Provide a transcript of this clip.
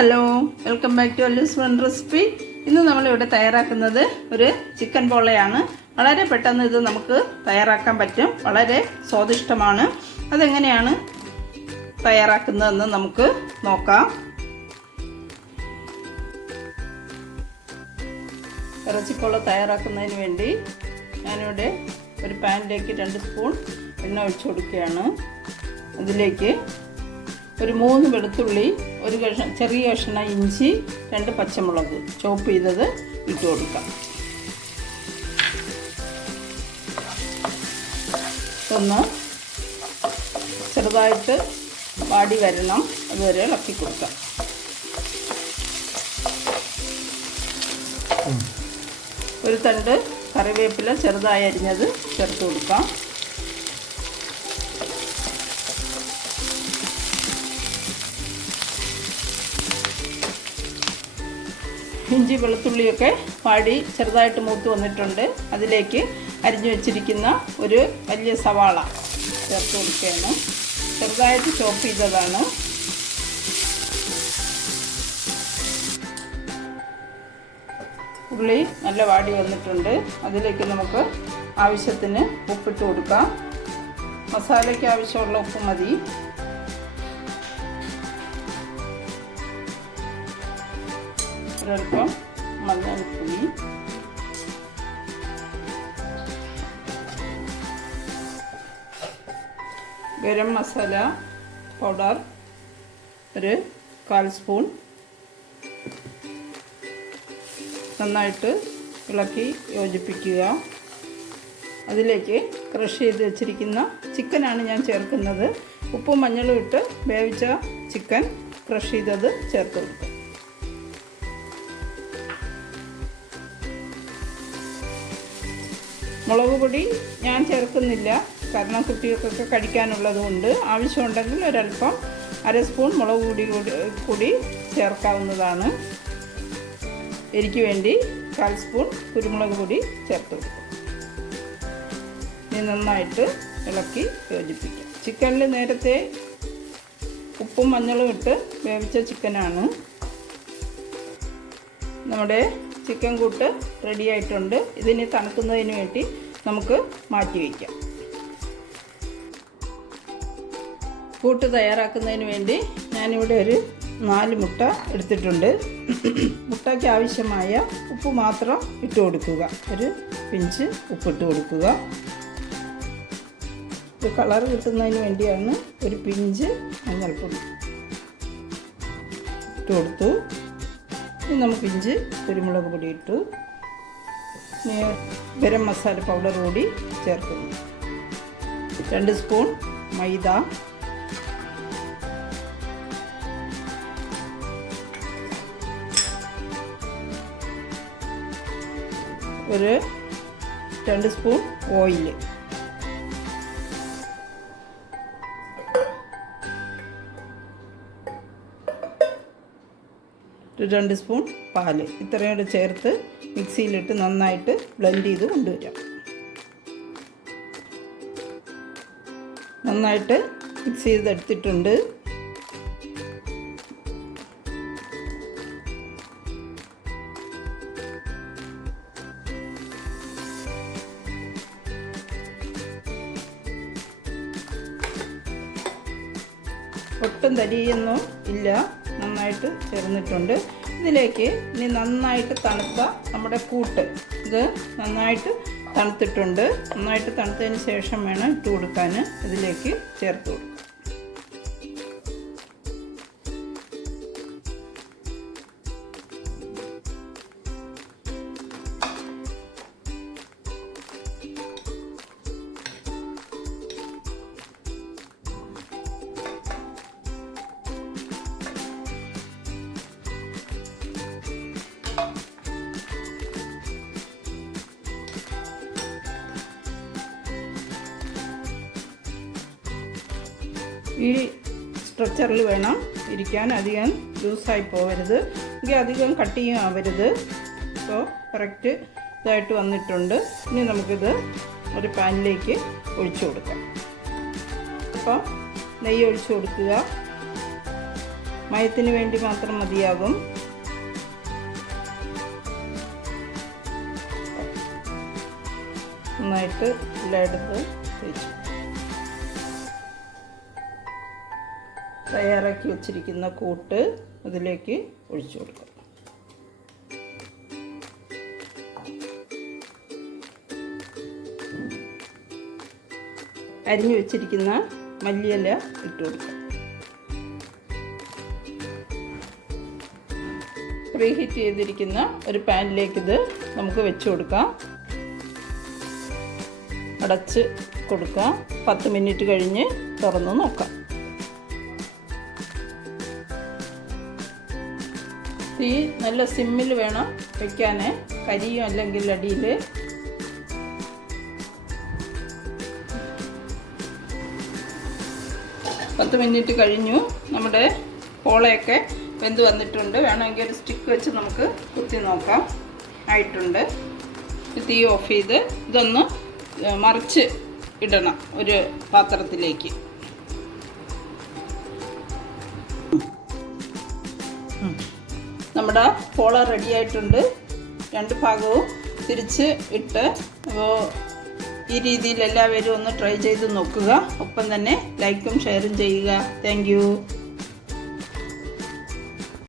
Hello welcome back to Allu's one recipe. ഇന്ന് നമ്മളിവിടെ തയ്യാറാക്കുന്നത് ഒരു ചിക്കൻ പോളയാണ്. വളരെ പെട്ടെന്ന് ഇത് നമുക്ക് തയ്യാറാക്കാൻ പറ്റും. വളരെ സ്വാദിഷ്ടമാണ്. അതെങ്ങനെയാണ് തയ്യാറാക്കുന്നതെന്ന് നമുക്ക് നോക്കാം. ഇറച്ചിപ്പോള തയ്യാറാക്കുന്നതിന് വേണ്ടി ഞാനിവിടെ ഒരു പാനിലേക്ക് രണ്ട് സ്പൂൺ എണ്ണ ഒഴിച്ചു കൊടുക്കുകയാണ്. അതിലേക്ക് ഒരു മൂന്ന് വെളുത്തുള്ളി ഒരു കഷ്ണം ചെറിയ കഷ്ണം ഇഞ്ചി രണ്ട് പച്ചമുളക്. ചോപ്പ് ചെയ്തത് ഇട്ട് കൊടുക്കാം. ഒന്ന് ചെറുതായിട്ട് വാടി വരണം. അതുവരെ ഇളക്കി കൊടുക്കാം. ഒരു തണ്ട് കറിവേപ്പില ചെറുതായി അരിഞ്ഞത് ചേർത്ത് കൊടുക്കാം. ഇഞ്ചി വെളുത്തുള്ളിയൊക്കെ വാടി ചെറുതായിട്ട് മൂത്ത് വന്നിട്ടുണ്ട്. അതിലേക്ക് അരിഞ്ഞു വെച്ചിരിക്കുന്ന ഒരു വലിയ സവാള ചേർത്ത് കൊടുക്കുകയാണ്. ചെറുതായിട്ട് ചോപ്പ് ചെയ്തതാണ്. ഉള്ളി നല്ല വാടി വന്നിട്ടുണ്ട്. അതിലേക്ക് നമുക്ക് ആവശ്യത്തിന് ഉപ്പിട്ട് കൊടുക്കാം. മസാലയ്ക്ക് ആവശ്യമുള്ള ഉപ്പ് മതി. ഒരൽപ്പം മഞ്ഞൾപ്പൊടി. ഗരം മസാല പൗഡർ ഒരു കാൽ സ്പൂൺ. നന്നായിട്ട് ഇളക്കി യോജിപ്പിക്കുക. അതിലേക്ക് ക്രഷ് ചെയ്ത് വെച്ചിരിക്കുന്ന ചിക്കനാണ് ഞാൻ ചേർക്കുന്നത്. ഉപ്പും മഞ്ഞളും ഇട്ട് വേവിച്ച ചിക്കൻ ക്രഷ് ചെയ്തത് ചേർത്ത് കൊടുക്കും മുളക് പൊടി ഞാൻ ചേർക്കുന്നില്ല. കാരണം കുട്ടികൾക്കൊക്കെ കഴിക്കാനുള്ളതുകൊണ്ട് ആവശ്യമുണ്ടെങ്കിൽ ഒരല്പം അര സ്പൂൺ മുളക് കൂടി കൂടി ചേർക്കാവുന്നതാണ്. എനിക്ക് വേണ്ടി കാൽ സ്പൂൺ കുരുമുളക് പൊടി ചേർത്ത് കൊടുക്കും. ഇനി നന്നായിട്ട് ഇളക്കി യോജിപ്പിക്കാം. ചിക്കനിൽ നേരത്തെ ഉപ്പും മഞ്ഞളും ഇട്ട് വേവിച്ച ചിക്കനാണ്. നമ്മുടെ ചിക്കൻ കൂട്ട് റെഡി ആയിട്ടുണ്ട്. ഇതിനി തണുക്കുന്നതിന് വേണ്ടി നമുക്ക് മാറ്റി വയ്ക്കാം കൂട്ട് തയ്യാറാക്കുന്നതിന് വേണ്ടി ഞാനിവിടെ ഒരു നാല് മുട്ട എടുത്തിട്ടുണ്ട്. മുട്ടയ്ക്ക് ആവശ്യമായ ഉപ്പ് മാത്രം ഇട്ട് കൊടുക്കുക. ഒരു പിഞ്ച് ഉപ്പ് ഉപ്പിട്ട് കൊടുക്കുക. ഒരു കളർ കിട്ടുന്നതിന് വേണ്ടിയാണ് ഒരു പിഞ്ച് മഞ്ഞൾപ്പൊടി ഇട്ട് കൊടുത്തു. നമുക്ക് ഇഞ്ചി കുരുമുളക് പൊടി ഇട്ടു. ഗരം മസാല പൗഡർ കൂടി ചേർക്കുന്നു. രണ്ട് സ്പൂൺ മൈദ. ഒരു രണ്ട് സ്പൂൺ ഓയിൽ ഒരു രണ്ട് സ്പൂൺ പാൽ. ഇത്രയും കൂടെ ചേർത്ത് മിക്സിയിലിട്ട് നന്നായിട്ട് ബ്ലെൻഡ് ചെയ്ത് കൊണ്ടുവരാം. നന്നായിട്ട് മിക്സ് ചെയ്തെടുത്തിട്ടുണ്ട്. ഒട്ടും തരിയൊന്നും ഇല്ല. നന്നായിട്ട് ചേർന്നിട്ടുണ്ട് ഇതിലേക്ക് ഇനി നന്നായിട്ട് തണുത്ത നമ്മുടെ കൂട്ട്. ഇത് നന്നായിട്ട് തണുത്തിട്ടുണ്ട്. നന്നായിട്ട് തണുത്തതിന് ശേഷം വേണം ഇട്ട് കൊടുക്കാൻ ഇതിലേക്ക് ചേർത്ത് കൊടുക്കാം. ഈ സ്ട്രക്ചറിൽ വേണം ഇരിക്കാൻ അധികം ലൂസായി പോകരുത് എങ്കിൽ അധികം കട്ടിയും ആവരുത് അപ്പോൾ കറക്റ്റ് ഇതായിട്ട് വന്നിട്ടുണ്ട്. ഇനി നമുക്കിത് ഒരു പാനിലേക്ക് ഒഴിച്ചു കൊടുക്കാം. അപ്പോൾ നെയ്യ് ഒഴിച്ചു കൊടുക്കുക. മയത്തിന് വേണ്ടി മാത്രം മതിയാകും. നന്നായിട്ട് എല്ലായിടത്തും തേച്ചു തയ്യാറാക്കി വച്ചിരിക്കുന്ന കൂട്ട് അതിലേക്ക് ഒഴിച്ചു കൊടുക്കാം. അരിഞ്ഞു വെച്ചിരിക്കുന്ന മല്ലിയില ഇട്ട് കൊടുക്കാം. പ്രീഹീറ്റ് ചെയ്തിരിക്കുന്ന ഒരു പാനിലേക്ക് ഇത് നമുക്ക് വെച്ച് കൊടുക്കാം. അടച്ച് കൊടുക്കാം. പത്ത് മിനിറ്റ് കഴിഞ്ഞ് തുറന്ന് നോക്കാം. തീ നല്ല സിമ്മിൽ വേണം വയ്ക്കാൻ കരിയും അല്ലെങ്കിൽ അടിയിൽ. പത്ത് മിനിറ്റ് കഴിഞ്ഞു. നമ്മുടെ പോളയൊക്കെ വെന്ത് വന്നിട്ടുണ്ട്. വേണമെങ്കിൽ ഒരു സ്റ്റിക്ക് വെച്ച് നമുക്ക് കുത്തി നോക്കാം. ആയിട്ടുണ്ട്. തീ ഓഫ് ചെയ്ത് ഇതൊന്ന് മറിച്ച് ഇടണം ഒരു പാത്രത്തിലേക്ക്. നമ്മുടെ പോള റെഡി ആയിട്ടുണ്ട്. രണ്ട് ഭാഗവും തിരിച്ച് ഇട്ട് അപ്പോൾ ഈ രീതിയിൽ എല്ലാവരും ഒന്ന് ട്രൈ ചെയ്ത് നോക്കുക. ഒപ്പം തന്നെ ലൈക്കും ഷെയറും ചെയ്യുക. താങ്ക്